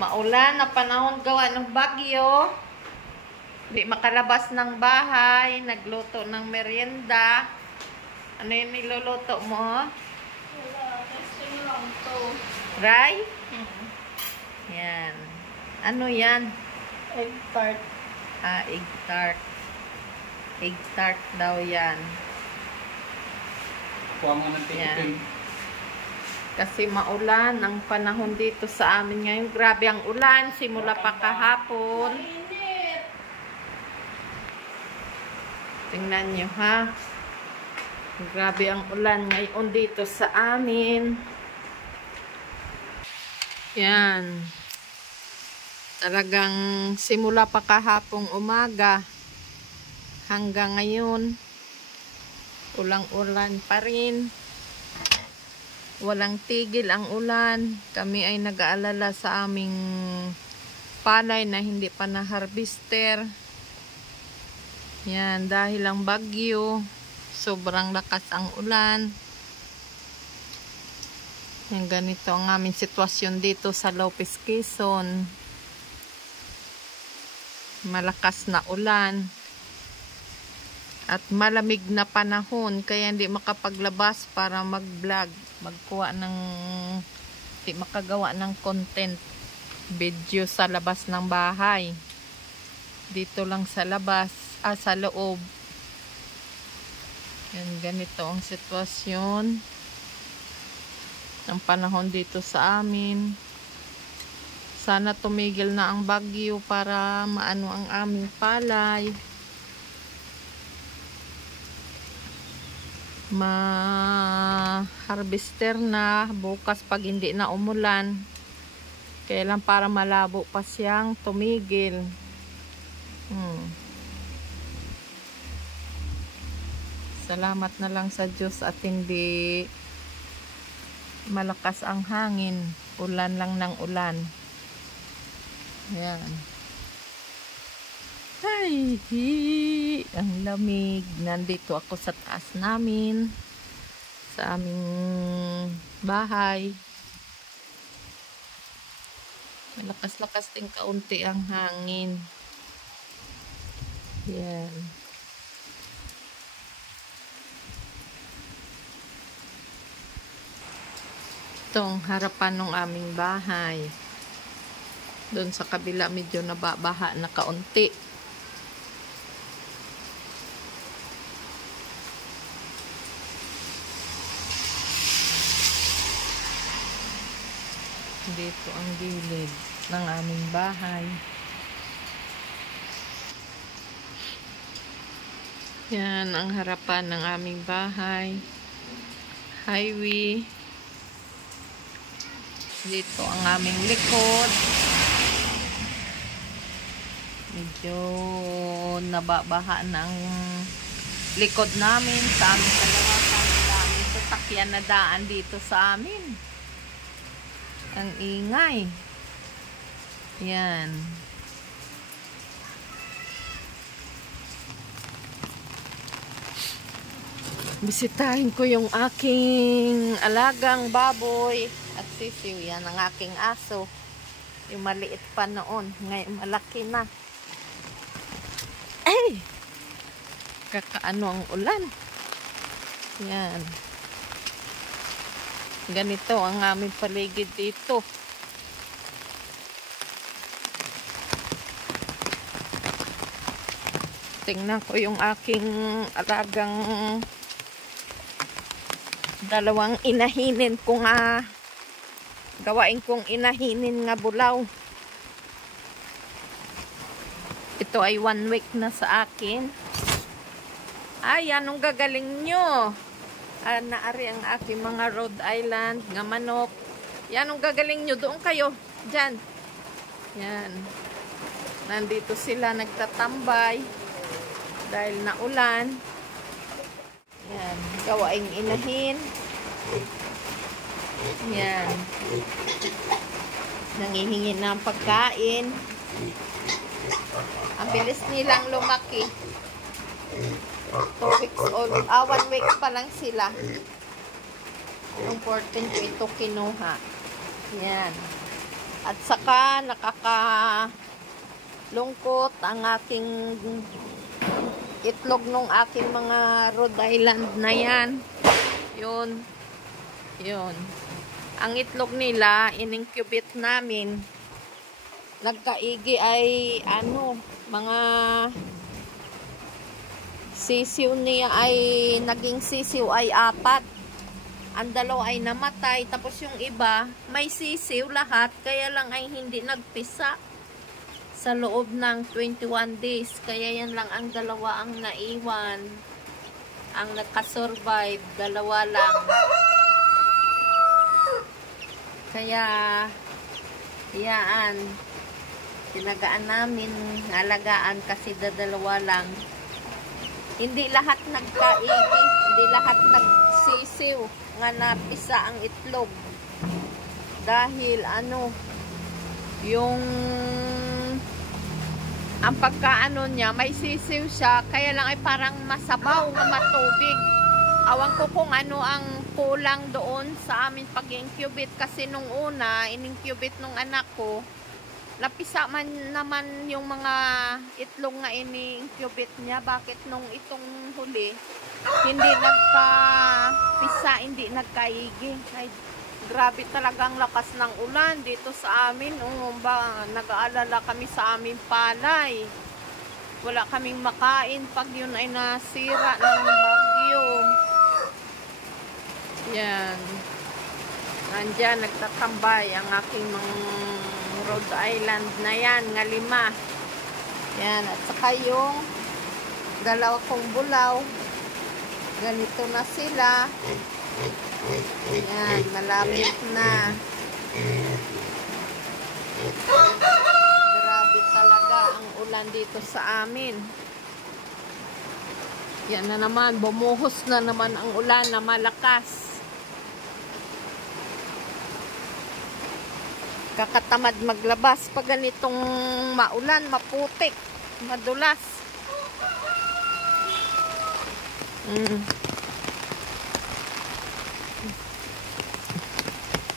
Maulan na panahon, gawa ng bagyo. Di makalabas ng bahay. Nagluto ng merienda. Ano yung niluluto mo? Wala, testing lang to. Ray? Yan. Ano yan? Egg tart. Egg tart. Egg tart daw yan. Kuha mo ng tikitin. Kasi maulan ang panahon dito sa amin ngayon. Grabe ang ulan. Simula pa kahapon. Mainit. Tingnan nyo ha. Grabe ang ulan ngayon dito sa amin. Yan. Talagang simula pa kahapong umaga hanggang ngayon ulang-ulan pa rin. Walang tigil ang ulan. Kami ay nag-aalala sa aming palay na hindi pa na-harvester. Yan, dahil ang bagyo, sobrang lakas ang ulan. Yan, ganito ang aming sitwasyon dito sa Lopez, Quezon. Malakas na ulan. At malamig na panahon, kaya hindi makapaglabas para mag-vlog. Magkuha ng, hindi makagawa ng content video sa labas ng bahay. Dito lang sa labas, sa loob. Yan, ganito ang sitwasyon ng panahon dito sa amin. Sana tumigil na ang bagyo para maano ang aming palay. Ma-harvester na bukas pag hindi na umulan. Kailan para malabo pa siyang tumigil. Salamat na lang sa Diyos at hindi malakas ang hangin. Ulan lang ng ulan. Ayan. Ay, ang lamig. Nandito ako sa taas namin. Sa aming bahay. Malakas-lakas din kaunti ang hangin. Yan. Ito ang harapan ng aming bahay. Doon sa kabila medyo nababaha na kaunti. Dito ang gilid ng aming bahay. Yan ang harapan ng aming bahay. Highway. Dito ang aming likod. Medyo nababaha ng likod namin sa aming kalawakan. Daming sasakyan na daan dito sa amin. Ang ingay. Yan. Bisitahin ko yung aking alagang baboy at sisiw. Yan ang aking aso. Yung maliit pa noon. Ngayon malaki na. Ay! Kakaano ang ulan. Yan. Ganito ang aming paligid dito. Tingnan ko yung aking alagang dalawang inahinin kung gawain kong inahinin nga bulaw. Ito ay 1 week na sa akin. Ay, anong gagaling nyo? Naari ang aking mga Rhode Island nga manok. Yan ang gagaling nyo. Doon kayo. Diyan. Yan. Nandito sila nagtatambay. Dahil naulan. Yan. Gawaing inahin. Yan. Nangihingi ng pagkain. Ang bilis nilang lumaki. 2 weeks old. 1 week pa lang sila. Yung 14 ko ito kinuha. Yan. At saka nakakalungkot ang aking itlog nung aking mga Rhode Island na yan. Yun. Yun. Ang itlog nila, in-incubate namin. Nagkaigi ay mga sisiw niya ay naging sisiw ay 4. Ang 2 ay namatay, tapos yung iba may sisiw lahat, kaya lang ay hindi nagpisa sa loob ng 21 days. Kaya yan lang ang 2 ang naiwan. Ang nakasurvive, 2 lang. Kaya yan, tinagaan namin, alagaan kasi 2 lang. Hindi lahat nagkaigi, hindi lahat nagsisiw nga napisa ang itlog. Dahil yung ang pagkaano niya, may sisiw siya, kaya lang ay parang masabaw na matubig. Awan ko kung ano ang kulang doon sa amin pag-incubate, kasi nung una, in-incubate nung anak ko, napisa man naman yung mga itlog nga ini-incubate niya. Bakit nung itong huli, hindi nagka-pisa, hindi nagkaigi? Ay, grabe talagang lakas ng ulan dito sa amin. Nag-aalala kami sa aming palay. Wala kaming makain pag yun ay nasira ng bagyo. Yan. Nandiyan, nagtatambay ang aking mga Rhode Island na yan, nga 5. Yan, at saka yung 2 kong bulaw. Ganito na sila. Yan, malapit na. Grabe talaga ang ulan dito sa amin. Yan na naman, bumuhos na naman ang ulan na malakas. Kakatamad maglabas pag ganitong maulan, maputik, madulas.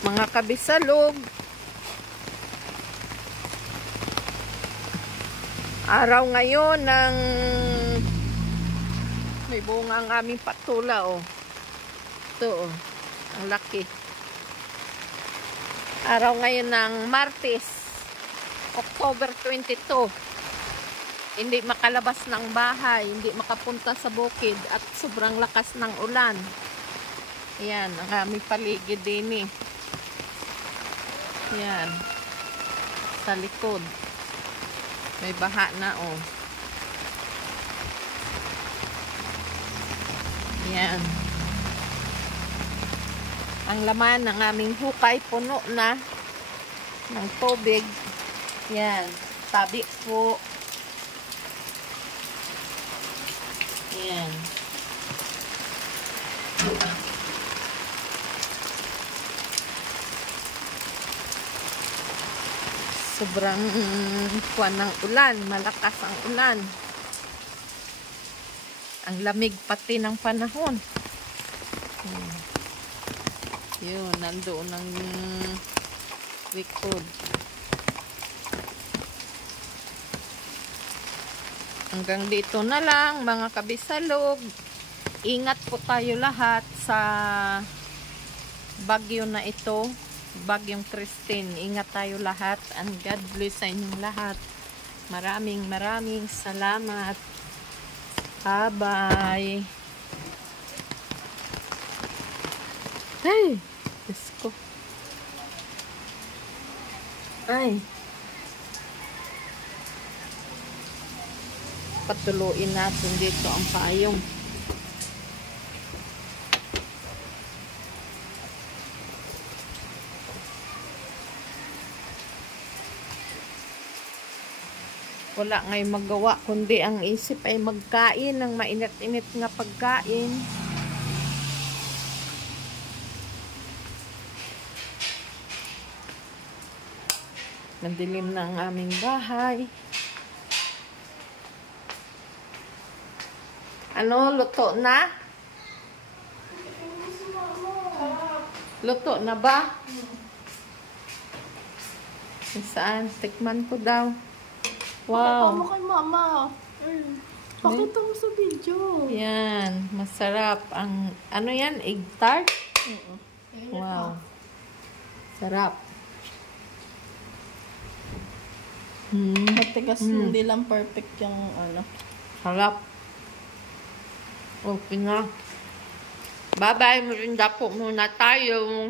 Mga kabisalog, araw ngayon ng may bunga ang aming patula, ito, ang laki. Araw ngayon ng Martes, October 22. Hindi makalabas ng bahay, hindi makapunta sa bukid at sobrang lakas ng ulan. Ayan, ang aming paligid din . Ayan, sa likod. May baha na Ayan. Ang laman ng aming hukay puno na ng tubig. Yan, tabi po. Yan. Sobrang kuwan ng ulan, malakas ang ulan. Ang lamig pati ng panahon. Yun, nandoon ang likod. Hanggang dito na lang, mga kabisalog. Ingat po tayo lahat sa bagyo na ito. Bagyong Christine. Ingat tayo lahat. And God bless sa inyong lahat. Maraming salamat. Bye-bye. Hey! Diyos ko. Ay. Patuloyin natin dito ang payong. Wala ngayong magawa, kundi ang isip ay magkain ng mainit-init nga pagkain. Mandilim na ang aming bahay. Ano, luto na? Luto na ba? Saan? Tikman ko daw. Pakita mo Wow. kay mama. Pakita mo sa video. Yan. Masarap. Ano yan? Egg tart? Wow. Sarap. Matigas, hindi lang perfect yung ano. Sarap. Okay na. Bye-bye. Merinda po muna tayo.